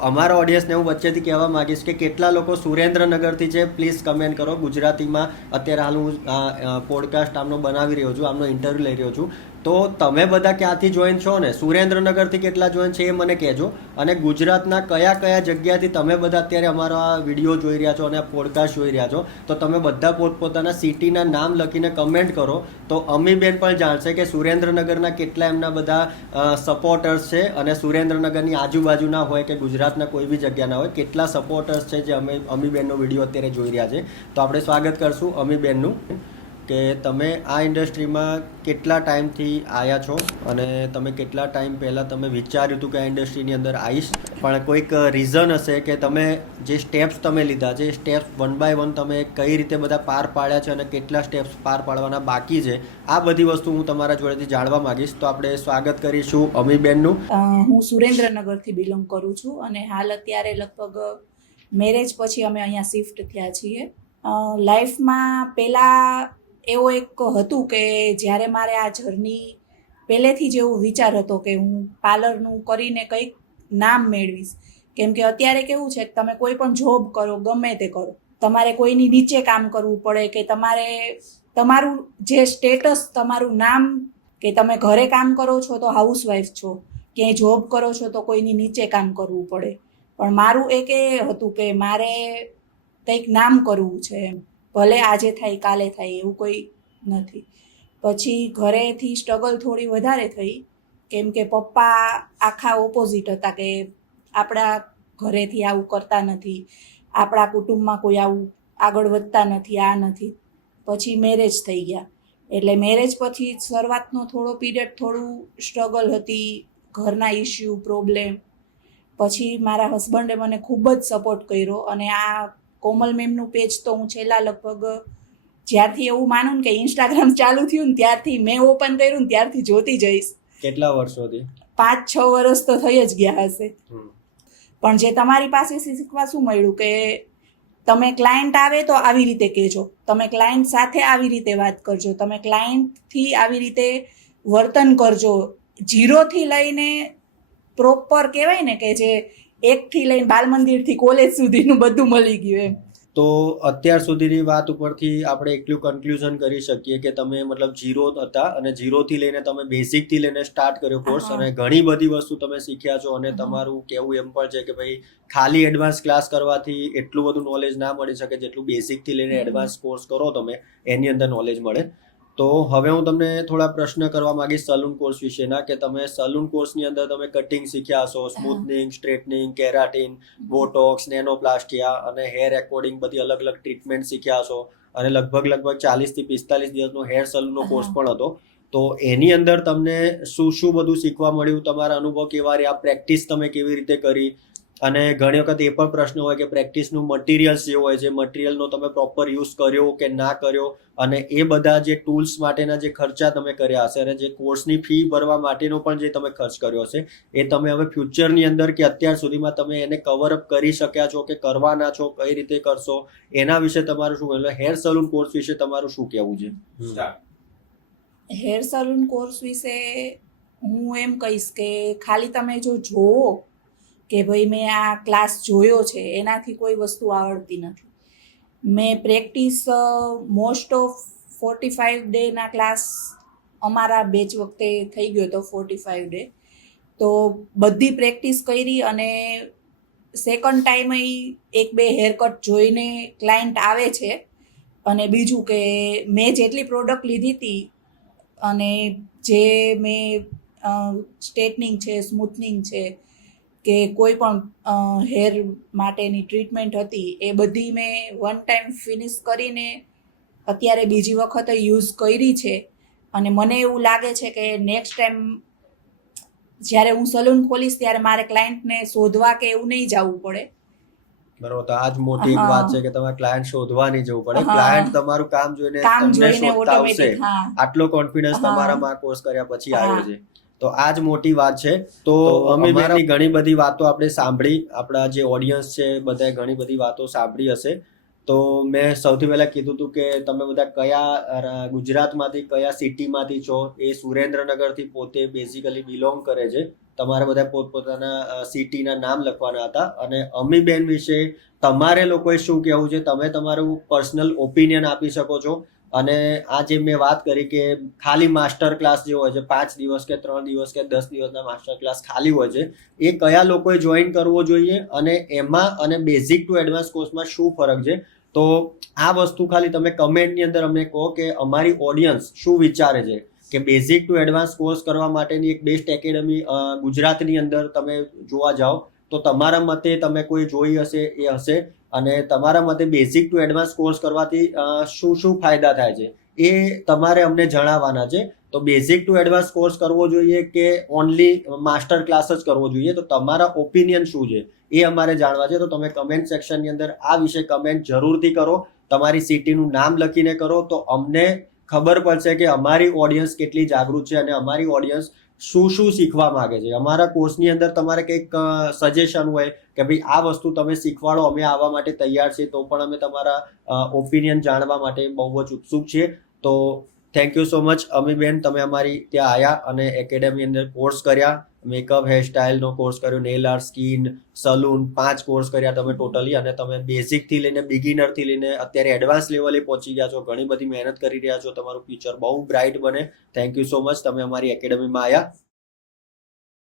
અમારા ઓડિયન્સને હું વચ્ચેથી કહેવા માંગીશ કે કેટલા લોકો સુરેન્દ્રનગરથી છે, પ્લીઝ કમેન્ટ કરો. ગુજરાતીમાં અત્યારે હાલ હું પોડકાસ્ટ આમનો બનાવી રહ્યો છું, આમનો ઇન્ટરવ્યૂ લઈ રહ્યો છું. તો તમે બધા ક્યાંથી જોઈન છો ને, સુરેન્દ્રનગરથી કેટલા જોઈન છે એ મને કહેજો. અને ગુજરાતના કયા કયા જગ્યાથી તમે બધા અત્યારે અમારા વિડીયો જોઈ રહ્યા છો અને પોડકાસ્ટ જોઈ રહ્યા છો, તો તમે બધા પોતપોતાના સિટીના નામ લખીને કમેન્ટ કરો. તો અમીબેન પણ જાણશે કે સુરેન્દ્રનગરના કેટલા એમના બધા સપોર્ટર્સ છે, અને સુરેન્દ્રનગરની આજુબાજુના હોય કે ગુજરાતના કોઈ બી જગ્યાના હોય કેટલા સપોર્ટર્સ છે જે અમીબેનનો વિડીયો અત્યારે જોઈ રહ્યા છે. તો આપણે સ્વાગત કરશું અમીબેનનું કે તમે આ ઇન્ડસ્ટ્રીમાં કેટલા ટાઈમથી આવ્યા છો અને તમે કેટલા ટાઈમ પહેલાં તમે વિચાર્યું હતું કે આ ઇન્ડસ્ટ્રીની અંદર આવીશ, પણ કોઈક રીઝન હશે કે તમે જે સ્ટેપ્સ તમે લીધા છે એ સ્ટેપ્સ વન બાય વન તમે કઈ રીતે બધા પાર પાડ્યા છે અને કેટલા સ્ટેપ્સ પાર પાડવાના બાકી છે, આ બધી વસ્તુ હું તમારા જોડેથી જાણવા માંગીશ. તો આપણે સ્વાગત કરીશું અમીબેનનું. હું સુરેન્દ્રનગરથી બિલોંગ કરું છું અને હાલ અત્યારે લગભગ મેરેજ પછી અમે અહીંયા શિફ્ટ થયા છીએ. લાઈફમાં પહેલાં એવો એક હતું કે જ્યારે મારે આ જર્ની પહેલેથી જ એવો વિચાર હતો કે હું પાર્લરનું કરીને કંઈક નામ મેળવીશ. કેમ કે અત્યારે કેવું છે કે તમે કોઈ પણ જોબ કરો, ગમે તે કરો, તમારે કોઈની નીચે કામ કરવું પડે કે તમારે તમારું જે સ્ટેટસ, તમારું નામ, કે તમે ઘરે કામ કરો છો તો હાઉસવાઈફ છો, ક્યાંય જોબ કરો છો તો કોઈની નીચે કામ કરવું પડે. પણ મારું એક એ હતું કે મારે કંઈક નામ કરવું છે એમ, ભલે આજે થાય કાલે થાય એવું કોઈ નથી. પછી ઘરેથી સ્ટ્રગલ થોડી વધારે થઈ, કેમ કે પપ્પા આખા ઓપોઝિટ હતા કે આપણા ઘરેથી આવું કરતા નથી, આપણા કુટુંબમાં કોઈ આવું આગળ વધતા નથી, આ નથી. પછી મેરેજ થઈ ગયા, એટલે મેરેજ પછી શરૂઆતનો થોડો પીરિયડ થોડું સ્ટ્રગલ હતી, ઘરના ઇસ્યુ, પ્રોબ્લેમ. પછી મારા હસબન્ડે મને ખૂબ જ સપોર્ટ કર્યો અને આ કોમલ મેમનું પેજ તો હું છેલ્લા લગભગ જ્યારથી એવું માનું કે ઇન્સ્ટાગ્રામ ચાલુ થયું ને ત્યારથી મેં ઓપન કર્યું ને ત્યારથી જોતી જઈશ. કેટલા વર્ષોથી? 5-6 વર્ષ તો થઈ જ ગયા હશે. પણ જે તમારી પાસેથી શીખવા શું મળ્યું કે તમે ક્લાયન્ટ આવે તો આવી રીતે કહેજો, તમે ક્લાયન્ટ સાથે આવી રીતે વાત કરજો, તમે ક્લાયન્ટથી આવી રીતે વર્તન કરજો. 0થી લઈને પ્રોપર કહેવાય ને કે જે 1થી લઈને બાલ મંદિરથી કોલેજ સુધીનું બધું મળી ગયું એમ. તો અત્યાર સુધીની વાત ઉપરથી આપણે એટલું કન્ક્લુઝન કરી શકીએ કે તમે મતલબ 0 હતા અને 0થી લઈને તમે બેઝિકથી લઈને સ્ટાર્ટ કર્યો કોર્સ અને ઘણી બધી વસ્તુ તમે શીખ્યા છો. અને તમારું કહેવું એમ પણ છે કે ભાઈ ખાલી એડવાન્સ ક્લાસ કરવાથી એટલું બધું નોલેજ ના મળી શકે જેટલું બેઝિકથી લઈને એડવાન્સ કોર્સ કરો તમે એની અંદર નોલેજ મળે. તો હવે હું તમને થોડા પ્રશ્ન કરવા માંગીશ સલૂન કોર્સ વિશેના, કે તમે સલૂન કોર્સની અંદર તમે કટિંગ શીખ્યા હશો, smoothening, straightening, keratin, Botox, nanoplastia અને હેર રેકોર્ડિંગ, બધી અલગ અલગ ટ્રીટમેન્ટ શીખ્યા હશો. અને લગભગ 40 થી 45 દિવસનો હેર સલૂનનો કોર્સ પણ હતો. તો એની અંદર તમને શું શું બધું શીખવા મળ્યું, તમારા અનુભવ કેવા રહ્યા, પ્રેક્ટિસ તમે કેવી રીતે કરી, અને ઘણી વખત એ પણ પ્રશ્ન હોય કે પ્રેક્ટિસનું મટીરિયલ્સ જે હોય છે, મટીરિયલનો તમે પ્રોપર યુઝ કર્યો કે ના કર્યો, અને એ બધા જે ટૂલ્સ માટેના જે ખર્ચા તમે કર્યા હશે અને જે કોર્સની ફી ભરવા માટેનો પણ જે તમે ખર્ચ કર્યો હશે, એ તમે હવે ફ્યુચરની અંદર કે અત્યાર સુધીમાં તમે એને કવરઅપ કરી શક્યા છો કે કરવાના છો, કઈ રીતે કરશો, એના વિશે તમારું શું કહેવું? હેર સલૂન કોર્સ વિશે તમારું શું કહેવું છે? હેર સલૂન કોર્સ વિશે હું એમ કહીશ કે ખાલી તમે જો જોવો કે ભાઈ મેં આ ક્લાસ જોયો છે એનાથી કોઈ વસ્તુ આવડતી નથી. મેં પ્રેક્ટિસ મોસ્ટ ઓફ 45 ડેના ક્લાસ અમારા બેચ વખતે થઈ ગયો હતો, 45 ડે. તો બધી પ્રેક્ટિસ કરી અને સેકન્ડ ટાઈમે 1-2 હેરકટ જોઈને ક્લાયન્ટ આવે છે. અને બીજું કે મેં જેટલી પ્રોડક્ટ લીધી હતી અને જે મેં સ્ટ્રેટનિંગ છે, સ્મૂથનિંગ છે કે કોઈ પણ હેર માટેની ટ્રીટમેન્ટ હતી, એ બધી મેં વન ટાઈમ ફિનિશ કરીને અત્યારે બીજી વખત યુઝ કરી છે. અને મને એવું લાગે છે કે નેક્સ્ટ ટાઈમ જ્યારે હું સલૂન ખોલીશ ત્યારે મારે ક્લાયન્ટને શોધવા કે એવું નહીં જવું પડે. બરોબર. તો આજ મોટી એક વાત છે કે તમારે ક્લાયન્ટ શોધવા નહીં જવું પડે, ક્લાયન્ટ તમારું કામ જોઈને તમને શોધતા આવશે. આટલો કોન્ફિડન્સ તમારામાં કોર્સ કર્યા પછી આવ્યો છે. તો આ જ મોટી વાત છે. તો અમીબેનની ઘણી બધી વાતો આપણે સાંભળી, આપણા જે ઓડિયન્સ છે બધાએ ઘણી બધી વાતો સાંભળી હશે. તો મેં સૌથી પહેલાં કીધું હતું કે તમે બધા કયા ગુજરાતમાંથી કયા સિટીમાંથી છો, એ સુરેન્દ્રનગરથી પોતે બેઝિકલી બિલોંગ કરે છે. તમારે બધા પોતપોતાના સિટીના નામ લખવાના હતા. અને અમીબેન વિશે તમારે લોકોએ શું કહેવું છે, તમે તમારું પર્સનલ ઓપિનિયન આપી શકો છો. અને આ જે મેં વાત કરી કે ખાલી માસ્ટર ક્લાસ જે હોય છે 5 દિવસ કે 3 દિવસ કે 10 દિવસના માસ્ટર ક્લાસ ખાલી હોય છે, એ કયા લોકોએ જોઈન કરવો જોઈએ અને એમાં અને બેઝિક ટુ એડવાન્સ કોર્સમાં શું ફરક છે. તો આ વસ્તુ ખાલી તમે કમેન્ટની અંદર અમને કહો કે અમારી ઓડિયન્સ શું વિચારે છે કે બેઝિક ટુ એડવાન્સ કોર્સ કરવા માટેની એક બેસ્ટ એકેડમી ગુજરાતની અંદર તમે જોવા જાઓ તો તમારા મતે તમે કોઈ જોઈ હશે એ હશે. અને તમારા મતે બેઝિક ટુ એડવાન્સ કોર્સ કરવાથી શું શું ફાયદા થાય છે એ તમારે અમને જણાવવાના છે. તો બેઝિક ટુ એડવાન્સ કોર્સ કરવો જોઈએ કે ઓનલી માસ્ટર ક્લાસ જ કરવો જોઈએ, તો તમારા ઓપિનિયન શું છે એ અમારે જાણવા છે. તો તમે કમેન્ટ સેક્શનની અંદર આ વિશે કમેન્ટ જરૂરથી કરો, તમારી સિટીનું નામ લખીને કરો, તો અમને ખબર પડશે કે અમારી ઓડિયન્સ કેટલી જાગૃત છે અને અમારી ઓડિયન્સ શું શું શીખવા માંગે છે. અમારા કોર્સની અંદર તમારે કંઈક સજેશન હોય કે ભાઈ આ વસ્તુ તમે શીખવાડો, અમે આવવા માટે તૈયાર છીએ, તો પણ અમે તમારા ઓપિનિયન જાણવા માટે બહુ જ ઉત્સુક છીએ. તો thank you so much Amiben, તમે અમારી ત્યાં આવ્યા અને એકેડેમી અંદર કોર્સ કર્યા, મેકઅપ હેરસ્ટાઇલનો કોર્સ કર્યો, nail art, skin, salon, 5 course કર્યા તમે ટોટલી. અને તમે બેઝિકથી લઈને બિગિનરથી લઈને અત્યારે એડવાન્સ લેવલે પહોંચી ગયા છો, ઘણી બધી મહેનત કરી રહ્યા છો, તમારું ફ્યુચર બહુ બ્રાઇટ બને. થેન્ક યુ સો મચ, તમે અમારી એકેડેમીમાં આવ્યા.